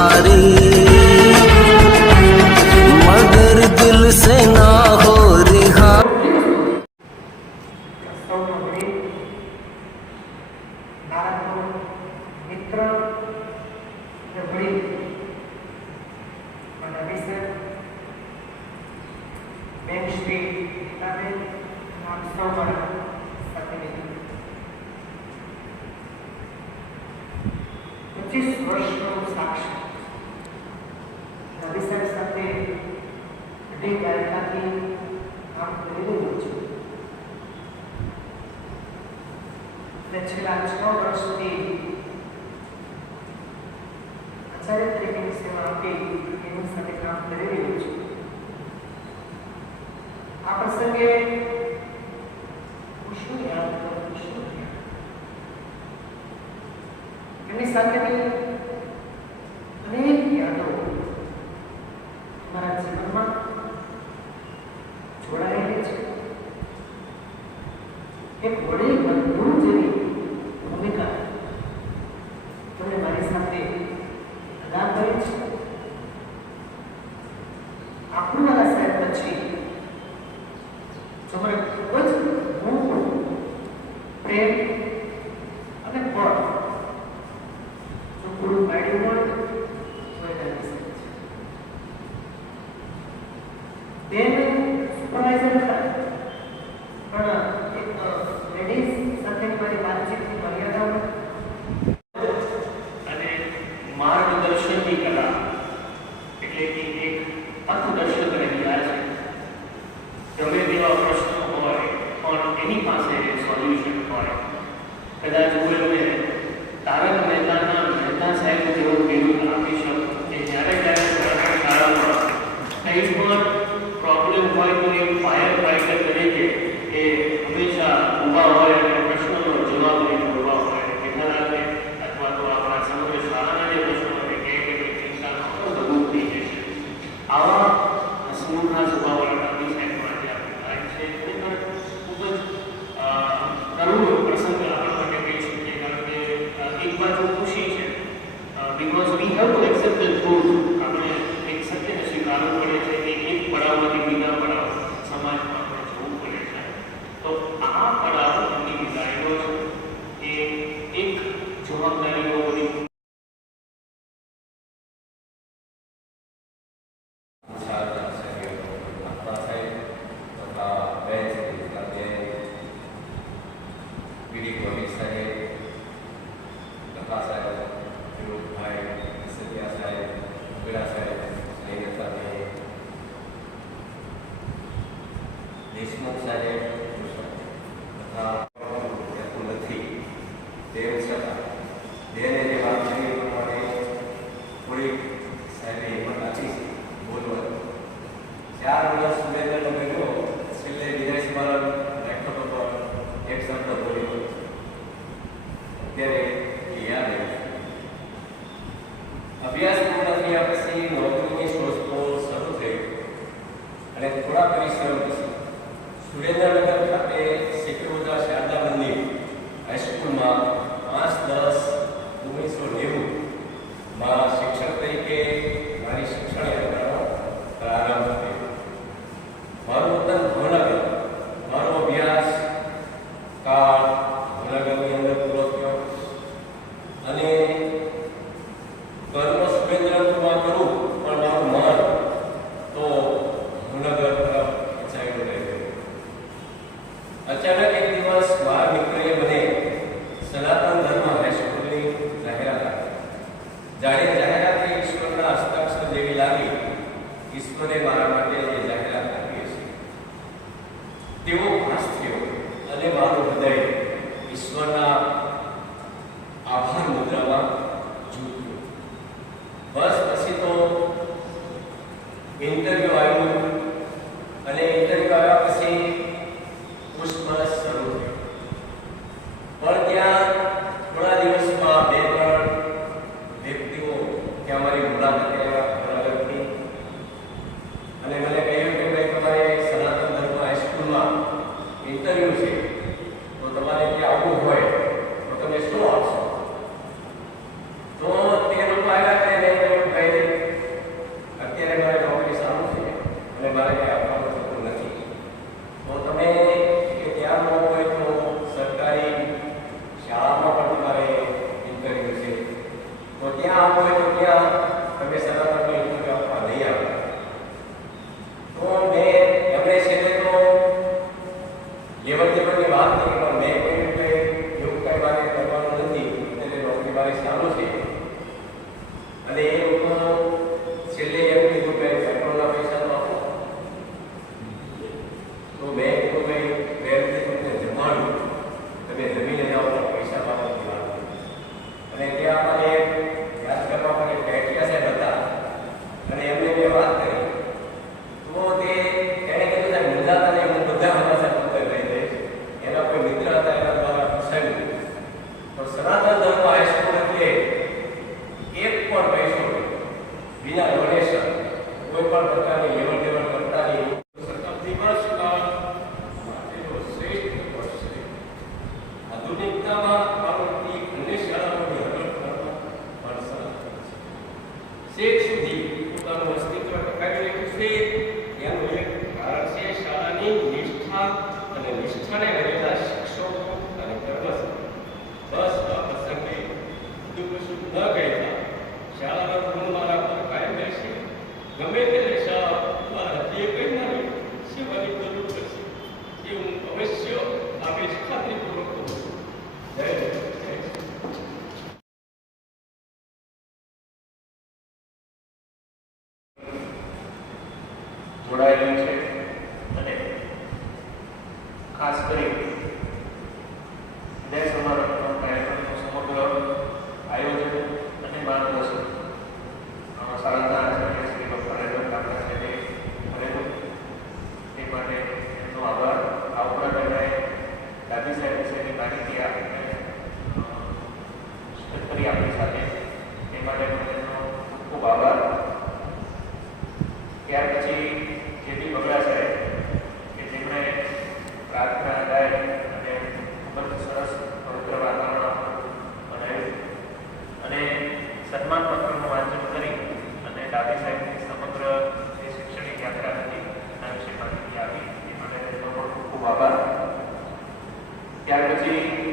तुम्हारी, मगर दिल से ना हो रिहा। છેલ્લા 6 વર્ષથી આચાર્ય તરીકેની સેવા આપી એની સાથે કામ કરી રહ્યું છું. આ પ્રસંગે હું શું યાદ કરું છું, એમની સાથેની અનેક યાદો મારા જીવનમાં જોડાયેલી છે. એક વડીલ બંધુ જેવી ભૂમિકા તમે મારી સાથે અદા કરી છે. આપણું સાહેબ પછી તમારે ખૂબ જ મોટું પ્રેમ અને બળ જો પૂરું પાડ્યું હોય તો એના વિશે બેન સુપરવાઇઝર હતા, પણ એક લેડીઝ સાથેની મારી વાતચીતની મર્યાદાઓ અને માર્ગદર્શનની કલા એટલે કે એક પથદર્શક રહ્યા છે. ગમે તેવા પ્રશ્નો હોય પણ એની પાસે સોલ્યુશન હોય. કદાચ હું એમને તારક મહેતાના મહેતા સાહેબ જેવું બિરુદ આપી શકું કે જ્યારે શાળામાં કંઈ પણ પ્રોબ્લેમ હોય તો એક ફાયર ફાઈટર તરીકે એ હંમેશા ઊભા હોય અને પ્રશ્નોનો જવાબ લઈને ઊભા હોય. વિદ્યાર્થી અથવા તો આપણા સમગ્ર શાળાના જે પ્રશ્નો હોય કે ચિંતા ન કરો તો દૂર થઈ જશે. આવા હસમુખના સ્વભાવવાળા કવિ સાહેબ માટે આપણે થાય છે. ખરેખર ખૂબ જ કરુણ પ્રસંગ આપણા માટે કહી શકીએ, કારણ કે એક બાજુ ખુશી છે because we have to accept the truth. આપણે એક સત્યને સ્વીકારવું પડે છે કે એક પડાવમાંથી બીજા પડાવ સમાજમાં આપણે જવું પડે છે. તો આ પડાવ એમની વિદાયનો છે એ એક જવાબદારીઓ બધી દેશમુખ સાહેબ તથા નથી તેમ છતાં બેને જે વાત કરી એ પ્રમાણે થોડીક સાહેબે હિંમત આપી છે બોલવાની. 4 વર્ષ સુરેન્દ્રનો બન્યો, છેલ્લે વિદાય સ્મરણ રાખ્યો તો પણ એક શબ્દ બોલ્યો. અત્યારે એ યાદ આવ્યું. અભ્યાસ પૂર્ણ થયા પછી નોકરીની શોધખોળ શરૂ થઈ અને થોડા પરિશ્રમ પછી સુરેન્દ્રનગર ખાતે શેખરોજા શારદા મંદિર હાઈસ્કૂલમાં 5/10/1990 શિક્ષક તરીકે મારી શિક્ષણ યાત્રાનો પ્રારંભ થયો. મારું વતન ભાવનગર, મારો અભ્યાસ કાળ ભાવનગરની અંદર પૂરો થયો અને કર્મ સુરેન્દ્રનગરમાં કરું પણ મારું મન તો ભાવનગર તરફ ખેંચાયેલું રહી ગયું. અચાનક એક દિવસ બહાર નીકળીએ મને સનાતન ધર્મ હાઈસ્કૂલની જાહેરાત આવી. જાણે જાહેરાત ઈશ્વરના હસ્તાક્ષર જેવી લાગી. ઈશ્વરે મારા માટે જે જાહેરાત આપી હશે તેવો ભાસ થયો અને મારું હૃદય ઈશ્વરના આભાર મુદ્રામાં ઝૂક્યું. બસ પછી તો ઇન્ટરવ્યુ આવ્યું અને ઇન્ટરવ્યુ આવ્યા પછી પૂછપરછ શરૂ થઈ. પણ ત્યાં થોડા દિવસમાં 2-3 વ્યક્તિઓ ત્યાં મારી મુલાકાતે આવ્યા ભાવનગરથી અને મને કહ્યું કે ભાઈ તમારે સનાતન ધર્મ હાઈસ્કૂલમાં ઇન્ટરવ્યુ છે તો તમારે ત્યાં આવવું હોય તો તમે શું આપશો? તો તે લોકો આવ્યા કે સુધી પોતાનું અસ્તિત્વ ટકાવી રાખ્યું છે એનું એક કારણ છે શાળાની નિષ્ઠા અને નિષ્ઠાને વરેલા શિક્ષકો અને કર્મચારીઓ. બસ આ પ્રસંગે બીજું કશું ન કહેતા શાળાના ગુણ મારા પર કાયમ રહેશે. ગમે તે શાળા હજી કઈ ના સેવાની જરૂર પડશે એ હું અવશ્ય આપીશ, ખાતરીપૂર્વક કહું છું. જય હિન્દ. જોડાયેલું છે અને ખાસ કરી વિદાય સમારંભનો કાર્યક્રમનું સમગ્ર આયોજન અને માર્ગદર્શન શાળાના આચાર્ય શ્રી ડૉક્ટર રેવત આપણા છે કરેલું. તે માટે એમનો આભાર. આ ઉપરાંત એમણે દાદી સાહેબ વિશેની માહિતી આપીને કરી આપણી સાથે એ માટે પણ એમનો ખૂબ ખૂબ આભાર. ત્યાર પછી જે બી બગડા સાહેબ કે જેમણે પ્રાર્થના ગાઈ અને ખૂબ જ સરસ પવિત્ર વાતાવરણ બનાવ્યું અને સન્માન પત્રનું વાંચન કરી અને દાદી સાહેબની સમગ્ર જે શૈક્ષણિક યાત્રા હતી એના વિશે માહિતી આપી એ માટે તેમનો પણ ખૂબ ખૂબ આભાર. ત્યાર પછી